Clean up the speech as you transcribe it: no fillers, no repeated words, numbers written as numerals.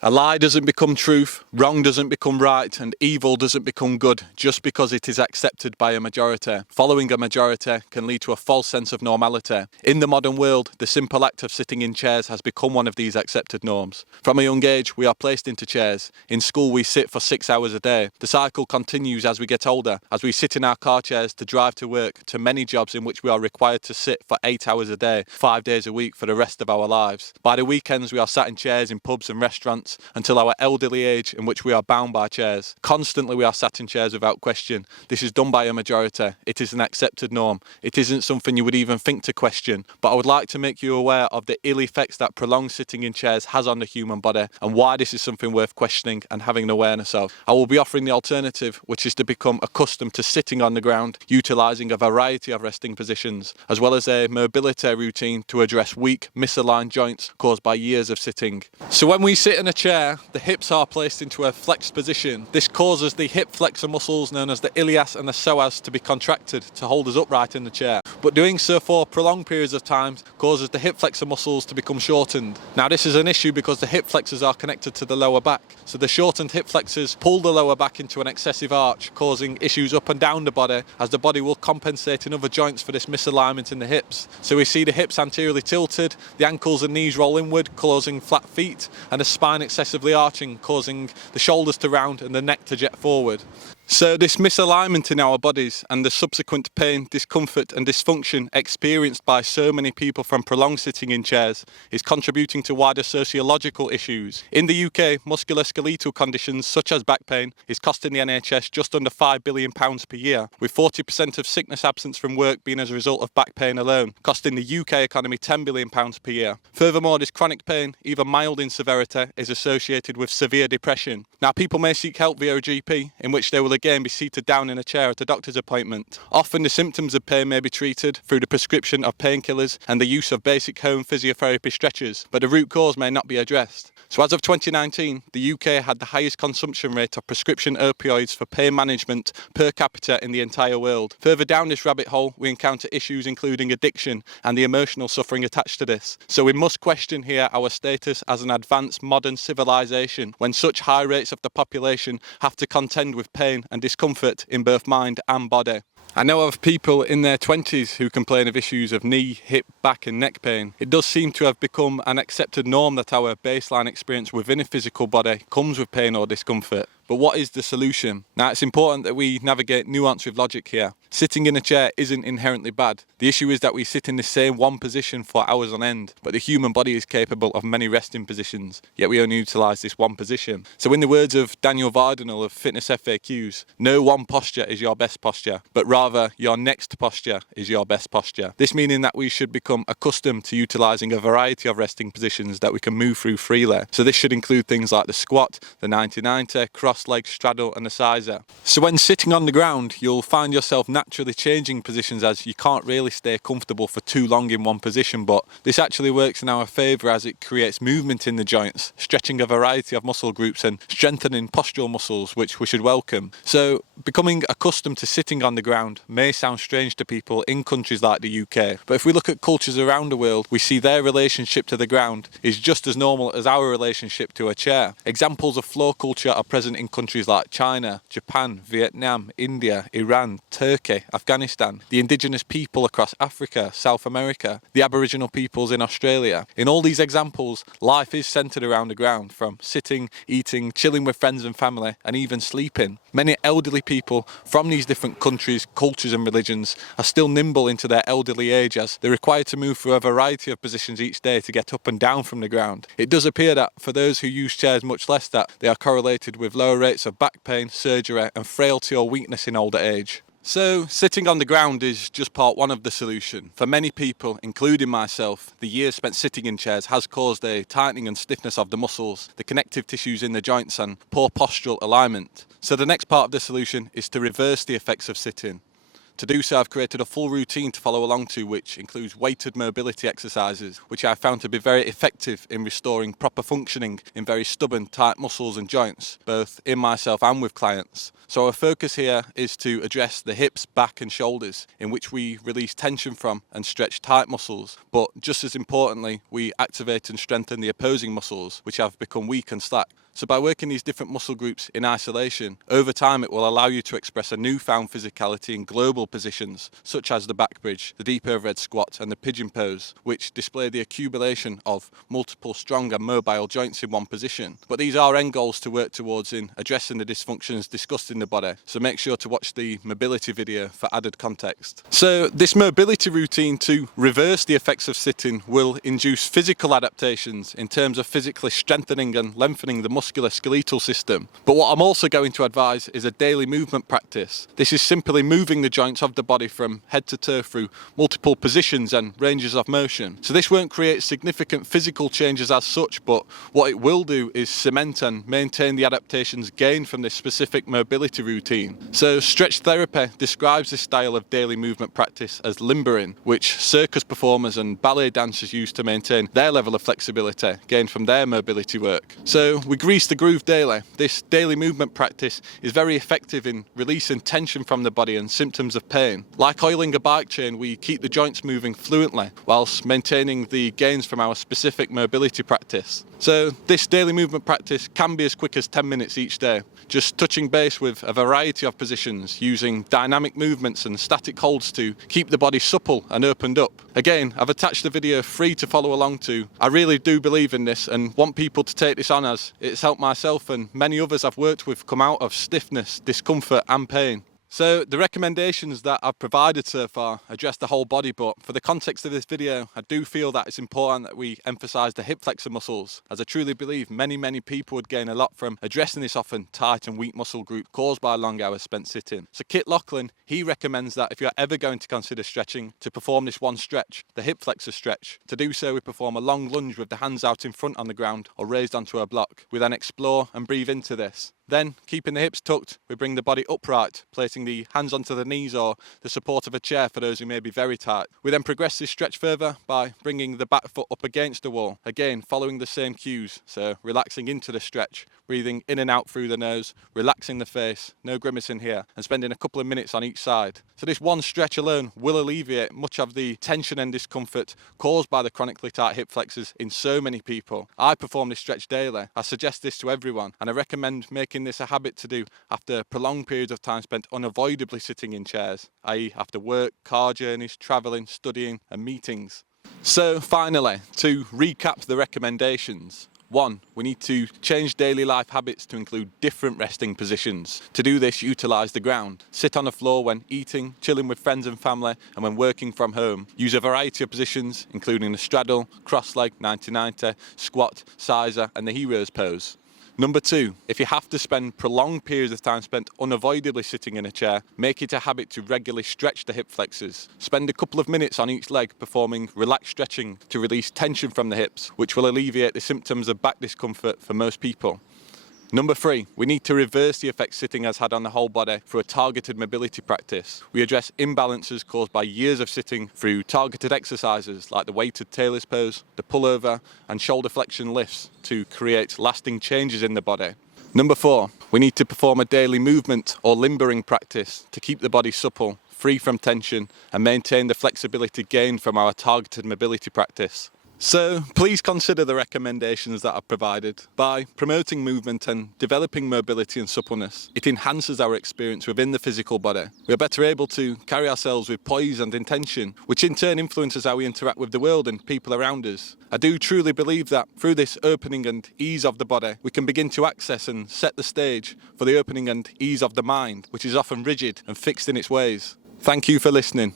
A lie doesn't become truth, wrong doesn't become right, and evil doesn't become good just because it is accepted by a majority. Following a majority can lead to a false sense of normality. In the modern world, the simple act of sitting in chairs has become one of these accepted norms. From a young age, we are placed into chairs. In school, we sit for 6 hours a day. The cycle continues as we get older, as we sit in our car chairs to drive to work, to many jobs in which we are required to sit for 8 hours a day, 5 days a week for the rest of our lives. By the weekends, we are sat in chairs in pubs and restaurants, until our elderly age in which we are bound by chairs. Constantly we are sat in chairs without question. This is done by a majority. It is an accepted norm. It isn't something you would even think to question. But I would like to make you aware of the ill effects that prolonged sitting in chairs has on the human body and why this is something worth questioning and having an awareness of. I will be offering the alternative, which is to become accustomed to sitting on the ground, utilising a variety of resting positions, as well as a mobility routine to address weak, misaligned joints caused by years of sitting. So when we sit in a chair, the hips are placed into a flexed position. This causes the hip flexor muscles known as the ilias and the psoas to be contracted to hold us upright in the chair. But doing so for prolonged periods of time causes the hip flexor muscles to become shortened. Now this is an issue because the hip flexors are connected to the lower back. So the shortened hip flexors pull the lower back into an excessive arch, causing issues up and down the body, as the body will compensate in other joints for this misalignment in the hips. So we see the hips anteriorly tilted, the ankles and knees roll inward, causing flat feet, and the spine excessively arching, causing the shoulders to round and the neck to jet forward. So this misalignment in our bodies and the subsequent pain, discomfort and dysfunction experienced by so many people from prolonged sitting in chairs is contributing to wider sociological issues. In the UK, musculoskeletal conditions such as back pain is costing the NHS just under £5 billion per year, with 40% of sickness absence from work being as a result of back pain alone, costing the UK economy £10 billion per year. Furthermore, this chronic pain, even mild in severity, is associated with severe depression. Now, people may seek help via a GP, in which they will again be seated down in a chair at a doctor's appointment. Often the symptoms of pain may be treated through the prescription of painkillers and the use of basic home physiotherapy stretchers, but the root cause may not be addressed. So as of 2019, the UK had the highest consumption rate of prescription opioids for pain management per capita in the entire world. Further down this rabbit hole, we encounter issues including addiction and the emotional suffering attached to this. So we must question here our status as an advanced modern civilization when such high rates of the population have to contend with pain and discomfort in both mind and body. I know of people in their 20s who complain of issues of knee, hip, back and neck pain. It does seem to have become an accepted norm that our baseline experience within a physical body comes with pain or discomfort. But what is the solution? Now, it's important that we navigate nuance with logic here. Sitting in a chair isn't inherently bad. The issue is that we sit in the same one position for hours on end, but the human body is capable of many resting positions, yet we only utilise this one position. So in the words of Daniel Vardenal of Fitness FAQs, no one posture is your best posture, but rather your next posture is your best posture. This meaning that we should become accustomed to utilising a variety of resting positions that we can move through freely. So this should include things like the squat, the 90-90, cross-leg straddle and the sizer. So when sitting on the ground, you'll find yourself naturally changing positions as you can't really stay comfortable for too long in one position, but this actually works in our favour as it creates movement in the joints, stretching a variety of muscle groups and strengthening postural muscles, which we should welcome. So becoming accustomed to sitting on the ground may sound strange to people in countries like the UK, but if we look at cultures around the world, we see their relationship to the ground is just as normal as our relationship to a chair. Examples of floor culture are present in countries like China, Japan, Vietnam, India, Iran, Turkey, Afghanistan, the indigenous people across Africa, South America, the Aboriginal peoples in Australia. In all these examples, life is centred around the ground, from sitting, eating, chilling with friends and family, and even sleeping. Many elderly people from these different countries, cultures and religions are still nimble into their elderly age as they're required to move through a variety of positions each day to get up and down from the ground. It does appear that for those who use chairs much less, that they are correlated with lower rates of back pain, surgery and frailty or weakness in older age. So, sitting on the ground is just part one of the solution. For many people, including myself, the years spent sitting in chairs has caused a tightening and stiffness of the muscles, the connective tissues in the joints and poor postural alignment. So the next part of the solution is to reverse the effects of sitting. To do so, I've created a full routine to follow along to, which includes weighted mobility exercises, which I found to be very effective in restoring proper functioning in very stubborn, tight muscles and joints, both in myself and with clients. So our focus here is to address the hips, back and shoulders, in which we release tension from and stretch tight muscles, but just as importantly, we activate and strengthen the opposing muscles, which have become weak and slack. So by working these different muscle groups in isolation, over time it will allow you to express a newfound physicality in global positions, such as the back bridge, the deep overhead squat and the pigeon pose, which display the accumulation of multiple strong and mobile joints in one position. But these are end goals to work towards in addressing the dysfunctions discussed in the body, so make sure to watch the mobility video for added context. So this mobility routine to reverse the effects of sitting will induce physical adaptations in terms of physically strengthening and lengthening the musculoskeletal system. But what I'm also going to advise is a daily movement practice. This is simply moving the joints of the body from head to toe through multiple positions and ranges of motion. So this won't create significant physical changes as such, but what it will do is cement and maintain the adaptations gained from this specific mobility routine. So stretch therapy describes this style of daily movement practice as limbering, which circus performers and ballet dancers use to maintain their level of flexibility gained from their mobility work. So we grease the groove daily. This daily movement practice is very effective in releasing tension from the body and symptoms of pain. Like oiling a bike chain, we keep the joints moving fluently whilst maintaining the gains from our specific mobility practice. So this daily movement practice can be as quick as 10 minutes each day, just touching base with a variety of positions, using dynamic movements and static holds to keep the body supple and opened up. Again, I've attached a video free to follow along to. I really do believe in this and want people to take this on, as it's helped myself and many others I've worked with come out of stiffness, discomfort and pain. So the recommendations that I've provided so far address the whole body, but for the context of this video, I do feel that it's important that we emphasise the hip flexor muscles, as I truly believe many people would gain a lot from addressing this often tight and weak muscle group caused by long hours spent sitting. So Kit Lachlan, he recommends that if you're ever going to consider stretching, to perform this one stretch, the hip flexor stretch. To do so, we perform a long lunge with the hands out in front on the ground or raised onto a block. We then explore and breathe into this. Then, keeping the hips tucked, we bring the body upright, placing the hands onto the knees or the support of a chair for those who may be very tight. We then progress this stretch further by bringing the back foot up against the wall, again following the same cues, so relaxing into the stretch, breathing in and out through the nose, relaxing the face, no grimacing here, and spending a couple of minutes on each side. So this one stretch alone will alleviate much of the tension and discomfort caused by the chronically tight hip flexors in so many people. I perform this stretch daily. I suggest this to everyone, and I recommend making this a habit to do after prolonged periods of time spent unavoidably sitting in chairs, i.e. after work, car journeys, travelling, studying and meetings. So finally, to recap the recommendations. 1. We need to change daily life habits to include different resting positions. To do this, utilise the ground. Sit on the floor when eating, chilling with friends and family, and when working from home. Use a variety of positions, including the straddle, cross-leg, 90-90, squat, sizer, and the hero's pose. Number 2, if you have to spend prolonged periods of time spent unavoidably sitting in a chair, make it a habit to regularly stretch the hip flexors. Spend a couple of minutes on each leg performing relaxed stretching to release tension from the hips, which will alleviate the symptoms of back discomfort for most people. Number 3, we need to reverse the effects sitting has had on the whole body through a targeted mobility practice. We address imbalances caused by years of sitting through targeted exercises like the weighted tailor's pose, the pullover and shoulder flexion lifts to create lasting changes in the body. Number 4, we need to perform a daily movement or limbering practice to keep the body supple, free from tension and maintain the flexibility gained from our targeted mobility practice. So please consider the recommendations that I've provided. By promoting movement and developing mobility and suppleness, it enhances our experience within the physical body. We are better able to carry ourselves with poise and intention, which in turn influences how we interact with the world and people around us. I do truly believe that through this opening and ease of the body, we can begin to access and set the stage for the opening and ease of the mind, which is often rigid and fixed in its ways. Thank you for listening.